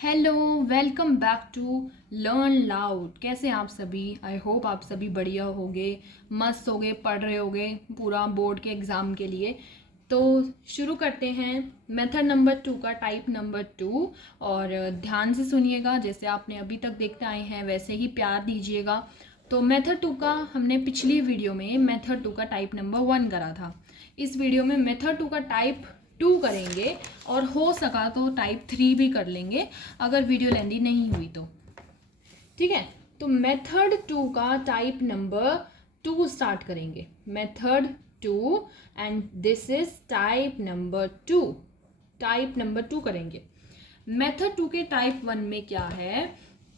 Hello, welcome back to Learn Loud. कैसे हैं आप सभी? आई होप आप सभी बढ़िया होगे, मस्त होगे, पढ़ रहे होगे पूरा बोर्ड के एग्ज़ाम के लिए। तो शुरू करते हैं मेथड नंबर 2 का, टाइप नंबर 2। और ध्यान से सुनिएगा, जैसे आपने अभी तक देखते आए हैं वैसे ही प्यार दीजिएगा। तो मेथड 2 का हमने पिछली वीडियो में मेथड 2 का टाइप नंबर 1 करा था। इस वीडियो में मेथड 2 का टाइप 2 करेंगे और हो सका तो टाइप 3 भी कर लेंगे अगर वीडियो लेंदी नहीं हुई तो। ठीक है, तो मेथड 2 का टाइप नंबर 2 स्टार्ट करेंगे। Method 2 and this is type number 2। Type number 2 करेंगे। मेथड 2 के टाइप 1 में क्या है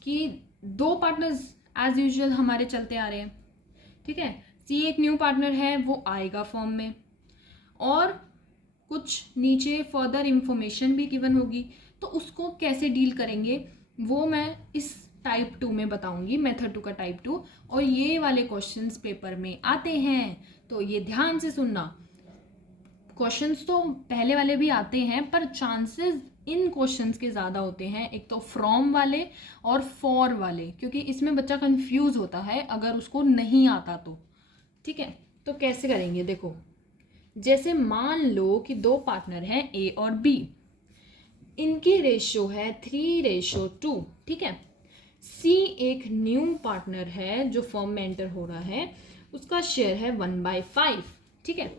कि दो पार्टनर्स एज यूजुअल हमारे चलते आ रहे हैं। ठीक है, सी एक न्यू पार्टनर है, वो आएगा फॉर्म में और कुछ नीचे फर्दर इंफॉर्मेशन भी गिवन होगी। तो उसको कैसे डील करेंगे वो मैं इस टाइप 2 में बताऊंगी, मेथड 2 का टाइप 2। और ये वाले क्वेश्चंस पेपर में आते हैं, तो ये ध्यान से सुनना। क्वेश्चंस तो पहले वाले भी आते हैं पर चांसेस इन क्वेश्चंस के ज़्यादा होते हैं, एक तो फ्रॉम वाले और फॉर वाले, क्योंकि इसमें बच्चा कंफ्यूज होता है अगर उसको नहीं आता तो। ठीक है, तो कैसे करेंगे देखो। जैसे मान लो कि दो पार्टनर हैं ए और बी, इनकी रेशियो है 3:2। ठीक है, सी एक न्यू पार्टनर है जो फर्म में एंटर हो रहा है, उसका शेयर है 1/5। ठीक है,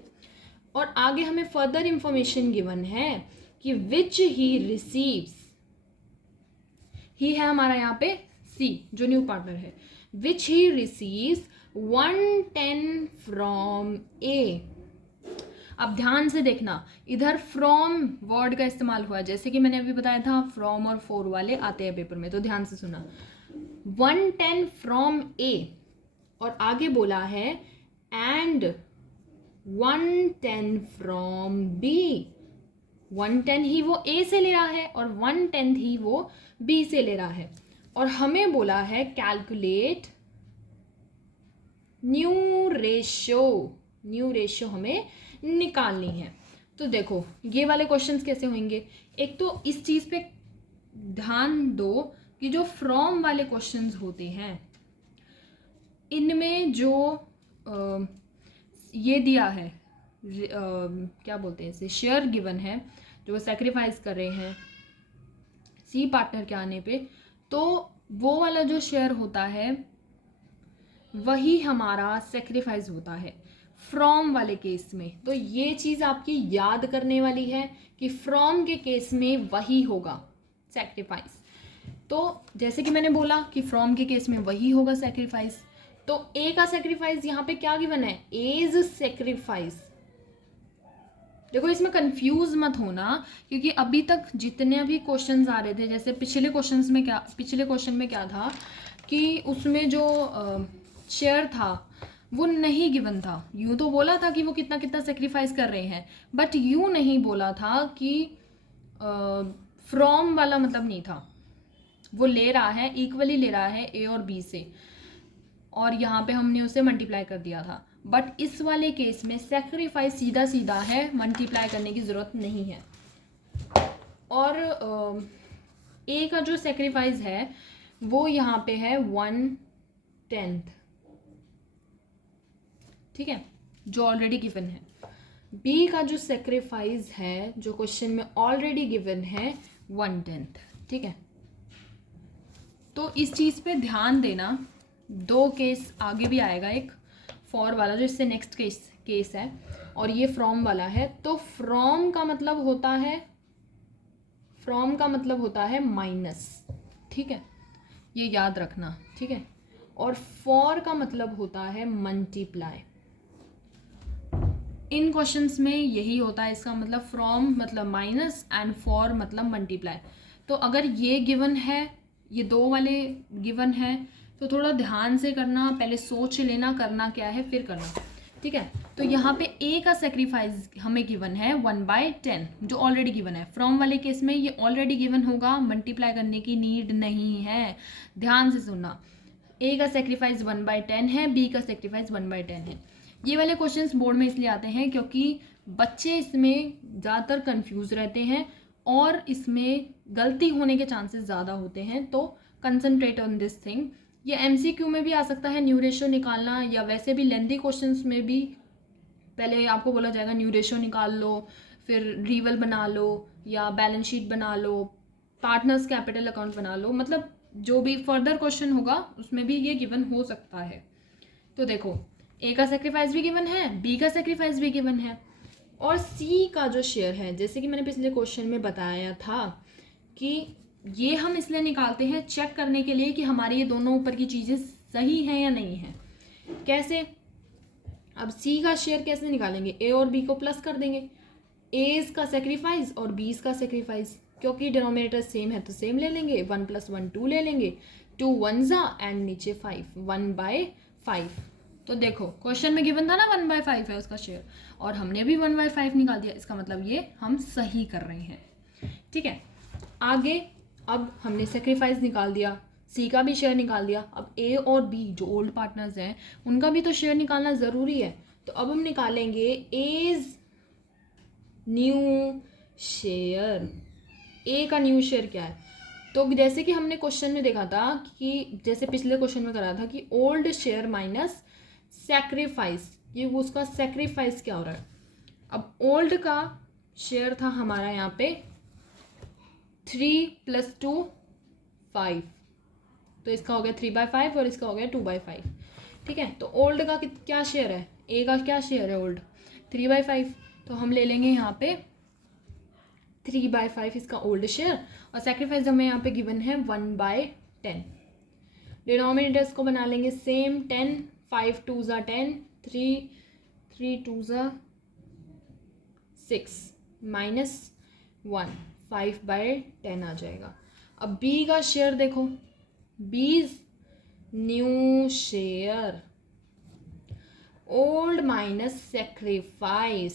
और आगे हमें फर्दर इंफॉर्मेशन गिवन है कि विच ही रिसीव्स, ही है हमारा यहाँ पे सी जो न्यू पार्टनर है, विच ही रिसीव्स 1/10 फ्रॉम ए। अब ध्यान से देखना, इधर फ्रॉम वर्ड का इस्तेमाल हुआ है, जैसे कि मैंने अभी बताया था फ्रॉम और फॉर वाले आते हैं पेपर में, तो ध्यान से सुना। 1/10 फ्रॉम ए और आगे बोला है एंड 1/10 फ्रॉम बी। 1/10 ही वो ए से ले रहा है और 1/10 ही वो बी से ले रहा है। और हमें बोला है calculate new ratio. New ratio हमें निकालनी है। तो देखो ये वाले क्वेश्चंस कैसे होंगे। एक तो इस चीज़ पे ध्यान दो कि जो फ्रॉम वाले क्वेश्चंस होते हैं इनमें जो ये दिया है, क्या बोलते हैं इसे, शेयर गिवन है, जो वो सेक्रीफाइस कर रहे हैं सी पार्टनर के आने पे, तो वो वाला जो शेयर होता है वही हमारा सेक्रीफाइस होता है फ्रॉम वाले केस में। तो ये चीज़ आपकी याद करने वाली है कि फ्रॉम के केस में वही होगा सेक्रीफाइस। तो जैसे कि मैंने बोला कि फ्रॉम के केस में वही होगा सेक्रीफाइस, तो ए का सेक्रीफाइस यहाँ पे क्या गिवन है, एज सेक्रीफाइस। देखो इसमें कंफ्यूज मत होना, क्योंकि अभी तक जितने भी क्वेश्चंस आ रहे थे, जैसे पिछले क्वेश्चन में क्या था कि उसमें जो शेयर था वो नहीं गिवन था। यूँ तो बोला था कि वो कितना कितना सेक्रीफाइस कर रहे हैं, बट यूँ नहीं बोला था कि फ्रॉम वाला मतलब नहीं था। वो ले रहा है, इक्वली ले रहा है ए और बी से, और यहाँ पे हमने उसे मल्टीप्लाई कर दिया था। बट इस वाले केस में सेक्रीफाइस सीधा सीधा है, मल्टीप्लाई करने की ज़रूरत नहीं है। और ए का जो सेक्रीफाइस है वो यहाँ पे है 1/10। ठीक है, जो ऑलरेडी गिवन है। बी का जो सेक्रीफाइस है जो क्वेश्चन में ऑलरेडी गिवन है 1/10। ठीक है, तो इस चीज़ पे ध्यान देना। दो केस आगे भी आएगा, एक फॉर वाला जो इससे नेक्स्ट केस है, और ये फ्रॉम वाला है। तो फ्रॉम का मतलब होता है माइनस। ठीक है, ये याद रखना। ठीक है, और फॉर का मतलब होता है मल्टीप्लाई। इन क्वेश्चंस में यही होता है, इसका मतलब फ्रॉम मतलब माइनस एंड फॉर मतलब मल्टीप्लाई। तो अगर ये गिवन है, ये दो वाले गिवन है, तो थोड़ा ध्यान से करना, पहले सोच लेना करना क्या है फिर करना। ठीक है, तो यहाँ पे ए का सेक्रीफाइस हमें गिवन है 1/10 जो ऑलरेडी गिवन है। फ्रॉम वाले केस में ये ऑलरेडी गिवन होगा, मल्टीप्लाई करने की नीड नहीं है। ध्यान से सुनना, ए का सेक्रीफाइस 1/10 है, बी का सेक्रीफाइस 1/10 है। ये वाले क्वेश्चंस बोर्ड में इसलिए आते हैं क्योंकि बच्चे इसमें ज़्यादातर कंफ्यूज रहते हैं और इसमें गलती होने के चांसेस ज़्यादा होते हैं, तो कंसंट्रेट ऑन दिस थिंग। ये MCQ में भी आ सकता है न्यू रेशो निकालना, या वैसे भी लेंथी क्वेश्चंस में भी पहले आपको बोला जाएगा न्यू रेशो निकाल लो, फिर रिवल बना लो, या बैलेंस शीट बना लो, पार्टनर्स कैपिटल अकाउंट बना लो, मतलब जो भी फर्दर क्वेश्चन होगा उसमें भी ये गिवन हो सकता है। तो देखो, ए का सेक्रीफाइस भी गिवन है, बी का सेक्रीफाइस भी गिवन है, और सी का जो शेयर है, जैसे कि मैंने पिछले क्वेश्चन में बताया था कि ये हम इसलिए निकालते हैं चेक करने के लिए कि हमारी ये दोनों ऊपर की चीज़ें सही हैं या नहीं हैं। कैसे? अब सी का शेयर कैसे निकालेंगे? ए और बी को प्लस कर देंगे, एज का सेक्रीफाइस और बीस का सेक्रीफाइस, क्योंकि डिनोमिनेटर सेम है तो सेम ले लेंगे, 1 + 1 2 ले लेंगे, 2 1 एंड नीचे 5, 1/5। तो देखो क्वेश्चन में गिवन था ना 1/5 है उसका शेयर, और हमने भी 1/5 निकाल दिया, इसका मतलब ये हम सही कर रहे हैं। ठीक है, आगे अब हमने सेक्रीफाइस निकाल दिया, सी का भी शेयर निकाल दिया। अब ए और बी जो ओल्ड पार्टनर्स हैं उनका भी तो शेयर निकालना ज़रूरी है, तो अब हम निकालेंगे एज न्यू शेयर। ए का न्यू शेयर क्या है? तो जैसे कि हमने क्वेश्चन में देखा था कि जैसे पिछले क्वेश्चन में करा था कि ओल्ड शेयर माइनस सेक्रीफाइस, ये वो उसका सेक्रीफाइस क्या हो रहा है। अब ओल्ड का शेयर था हमारा यहाँ पे 3 + 2 5, तो इसका हो गया 3/5 और इसका हो गया 2/5। ठीक है, तो ओल्ड का क्या शेयर है? ए का क्या शेयर है ओल्ड? 3/5, तो हम ले लेंगे यहाँ पे 3/5 इसका ओल्ड शेयर, और सेक्रीफाइस हमें यहाँ पे गिवन है 1/10। डिनोमिनेटर्स को बना लेंगे सेम, 10, 5 2 10, 3 2 6 -1, 5/10 आ जाएगा। अब बी का शेयर देखो, बीज new share, old minus sacrifice,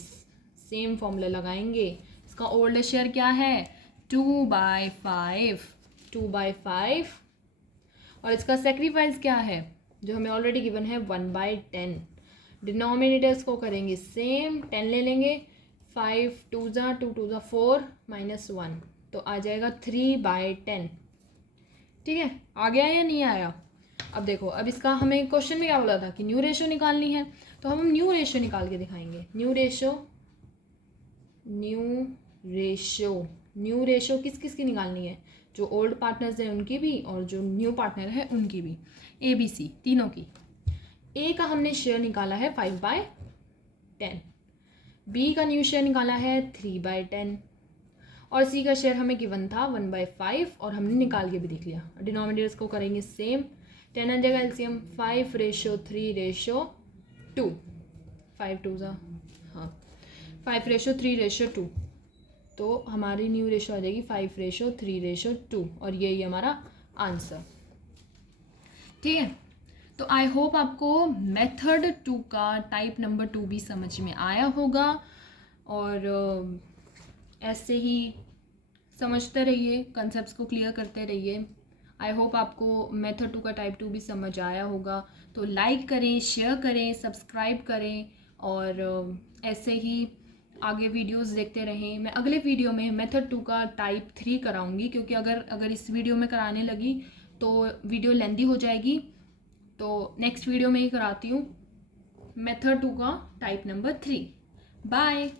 same formula लगाएंगे। इसका ओल्ड शेयर क्या है? 2/5, 2/5, और इसका सेक्रीफाइस क्या है जो हमें ऑलरेडी गिवन है 1/10। डिनोमिनेटर्स को करेंगे सेम, 10 ले लेंगे, 5 2 2 2 4 -1, तो आ जाएगा 3/10। ठीक है, आ गया या नहीं आया? अब देखो, अब इसका हमें क्वेश्चन में क्या बोला था कि न्यू रेशो निकालनी है, तो हम न्यू रेशो निकाल के दिखाएंगे। न्यू रेशो किस किस की निकालनी है? जो ओल्ड पार्टनर्स हैं उनकी भी, और जो न्यू पार्टनर है उनकी भी, ABC तीनों की। ए का हमने शेयर निकाला है 5/10, बी का न्यू शेयर निकाला है 3/10, और सी का शेयर हमें गिवन था 1/5, और हमने निकाल के भी देख लिया। डिनोमिनेटर्स को करेंगे सेम, 10 आ जाएगा एलसीएम, 5:3:2, 5 2 हाँ 5:3:2, तो हमारी न्यू रेशो आ जाएगी 5:3:2, और यही हमारा आंसर। ठीक है, तो आई होप आपको मेथड 2 का टाइप नंबर 2 भी समझ में आया होगा, और ऐसे ही समझते रहिए, कंसेप्ट्स को क्लियर करते रहिए। आई होप आपको मेथड 2 का टाइप 2 भी समझ आया होगा। तो लाइक करें, शेयर करें, सब्सक्राइब करें, और ऐसे ही आगे वीडियोस देखते रहें। मैं अगले वीडियो में मेथड 2 का टाइप 3 कराऊंगी, क्योंकि अगर इस वीडियो में कराने लगी तो वीडियो लेंदी हो जाएगी, तो नेक्स्ट वीडियो में ही कराती हूँ मेथड 2 का टाइप नंबर 3। बाय।